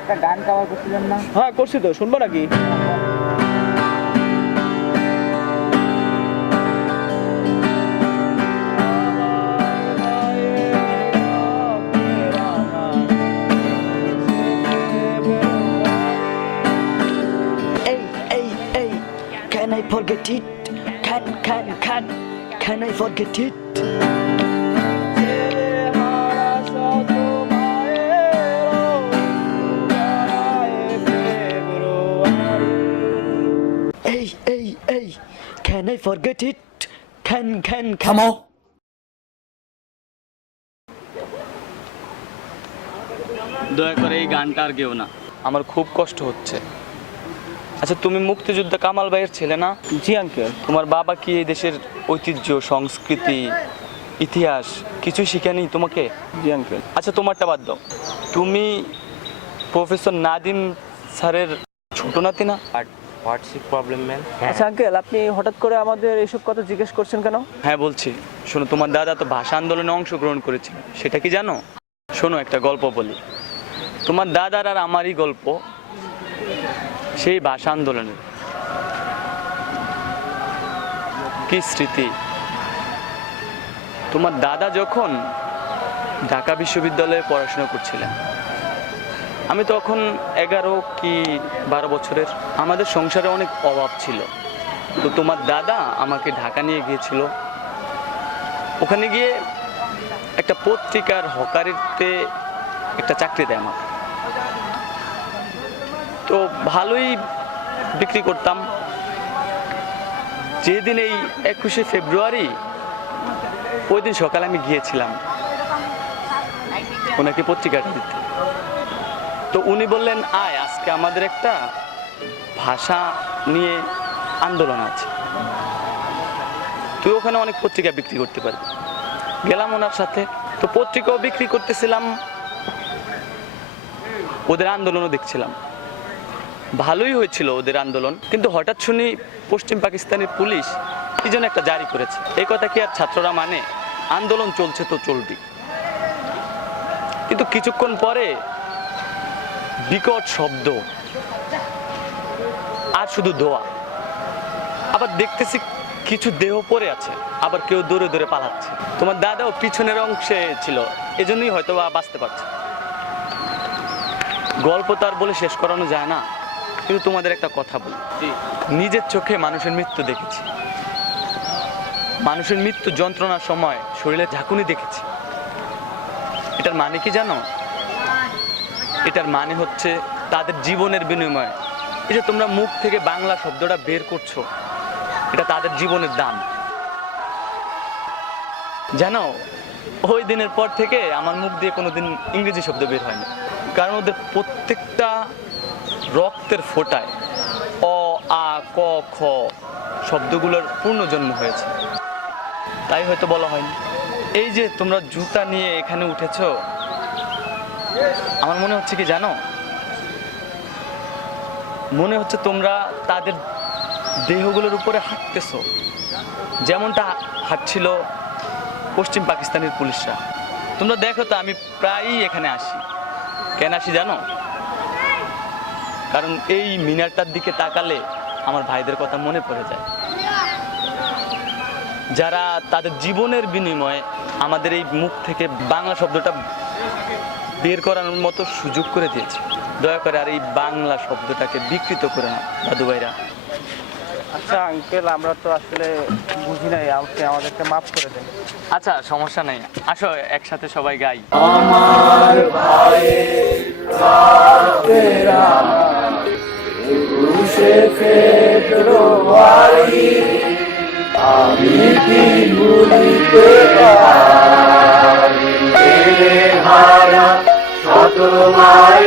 একটা গান কভার করছিলেন না হ্যাঁ করছি তো শুনব নাকি Hey, hey, hey, can I forget it? Can, can, can, can I forget it? Hey, hey, hey, can I forget it? Can, can, can. থামো দয়া করে এই গানটা আর গেও না। আমার খুব কষ্ট হচ্ছে। আচ্ছা তুমি মুক্তিযোদ্ধা কামাল ভাইয়ের ছেলে না? জি আঙ্কেল। তোমার বাবা কি এই দেশের ঐতিহ্য সংস্কৃতি ইতিহাস কিছু শিখানি তোমাকে? জি আঙ্কেল। আচ্ছা তোমারটা বাদ দাও। তুমি প্রফেসর নাদিম স্যারের ছোট নাতি না? হোয়াটস ইট প্রবলেম ম্যান আচ্ছা আঙ্কেল আপনি হঠাৎ করে আমাদের এসব কথা জিজ্ঞেস করছেন কেন? হ্যাঁ বলছি। শোনো তোমার দাদা তো ভাষা আন্দোলনে অংশগ্রহণ করেছিল। সেটা কি জানো? শোনো একটা গল্প বলি। তোমার দাদার আর আমারই গল্প সেই ভাষা আন্দোলনের কি স্মৃতি? তোমার দাদা যখন ঢাকা বিশ্ববিদ্যালয়ে পড়াশোনা করছিলেন আমি তখন এগারো কি বারো বছরের। আমাদের সংসারে অনেক অভাব ছিল। তো তোমার দাদা আমাকে ঢাকা নিয়ে গিয়েছিল। ওখানে গিয়ে একটা পত্রিকার হকারিতে একটা চাকরি দেয় আমাকে। তো ভালোই বিক্রি করতাম। যেদিন এই একুশে ফেব্রুয়ারি, ওই দিন সকালে আমি গিয়েছিলাম। ওনাকে পত্রিকাটা দিতে। তো উনি বললেন, আয়, আজকে আমাদের একটা ভাষা নিয়ে আন্দোলন আছে। তুই ওখানে অনেক পত্রিকা বিক্রি করতে পারবি। গেলাম ওনার সাথে। তো পত্রিকাও বিক্রি করতেছিলাম। ওদের আন্দোলনও দেখছিলাম। ভালোই হয়েছিল ওদের আন্দোলন। কিন্তু হঠাৎ শুনি পশ্চিম পাকিস্তানের পুলিশ কি যেন একটা জারি করেছে। এই কথা কি আর ছাত্ররা মানে? আন্দোলন চলছে তো চলবি কিন্তু কিছুক্ষণ পরে বিকট শব্দ। আর শুধু দোয়া। আবার দেখতেছি কিছু দেহ পড়ে আছে, আবার কেউ দূরে দূরে পালাচ্ছে। তোমার দাদাও পিছনের অংশে ছিল, এজন্যই হয়তো বা বাঁচতে পারছে। গল্প তার বলে শেষ করানো যায় না, কিন্তু তোমাদের একটা কথা বলি। নিজের চোখে মানুষের মৃত্যু দেখেছি। মানুষের মৃত্যু যন্ত্রণার সময় শরীরে ঝাঁকুনি দেখেছি। এটার মানে কি জানো? এটার মানে হচ্ছে তাদের জীবনের বিনিময়ে। যে তোমরা মুখ থেকে বাংলা শব্দটা বের করছ, এটা তাদের জীবনের দাম। যেন ওই দিনের পর থেকে আমার মুখ দিয়ে কোনোদিন ইংরেজি শব্দ বের হয়নি। কারণ ওদের প্রত্যেকটা রক্তের ফোটায় অ, আ, ক, খ শব্দগুলোর পূর্ণ জন্ম হয়েছে। তাই হয়তো বলা হয়নি। এই যে তোমরা জুতা নিয়ে এখানে উঠেছো আমার মনে হচ্ছে কি জানো? মনে হচ্ছে তোমরা তাদের দেহগুলোর উপরে হাঁটতেছো। যেমনটা হাঁটছিল পশ্চিম পাকিস্তানের পুলিশরা। তোমরা দেখো তো, আমি প্রায়ই এখানে আসি। কেন আসি জানো? কারণ এই মিনারটার দিকে তাকালে আমার ভাইদের কথা মনে পড়ে যায়। যারা তাদের জীবনের বিনিময়ে আমাদের এই মুখ থেকে বাংলা শব্দটা বের করানোর মতো সুযোগ করে দিয়েছে। দয়া করে আর এই বাংলা শব্দটাকে বিকৃত করে না দাদু ভাইরা। আচ্ছা আঙ্কেল আমরা তো আসলে বুঝি নাই আপনি আমাদেরকে মাফ করে দেন। আচ্ছা সমস্যা নেই। আসো একসাথে সবাই গাই। February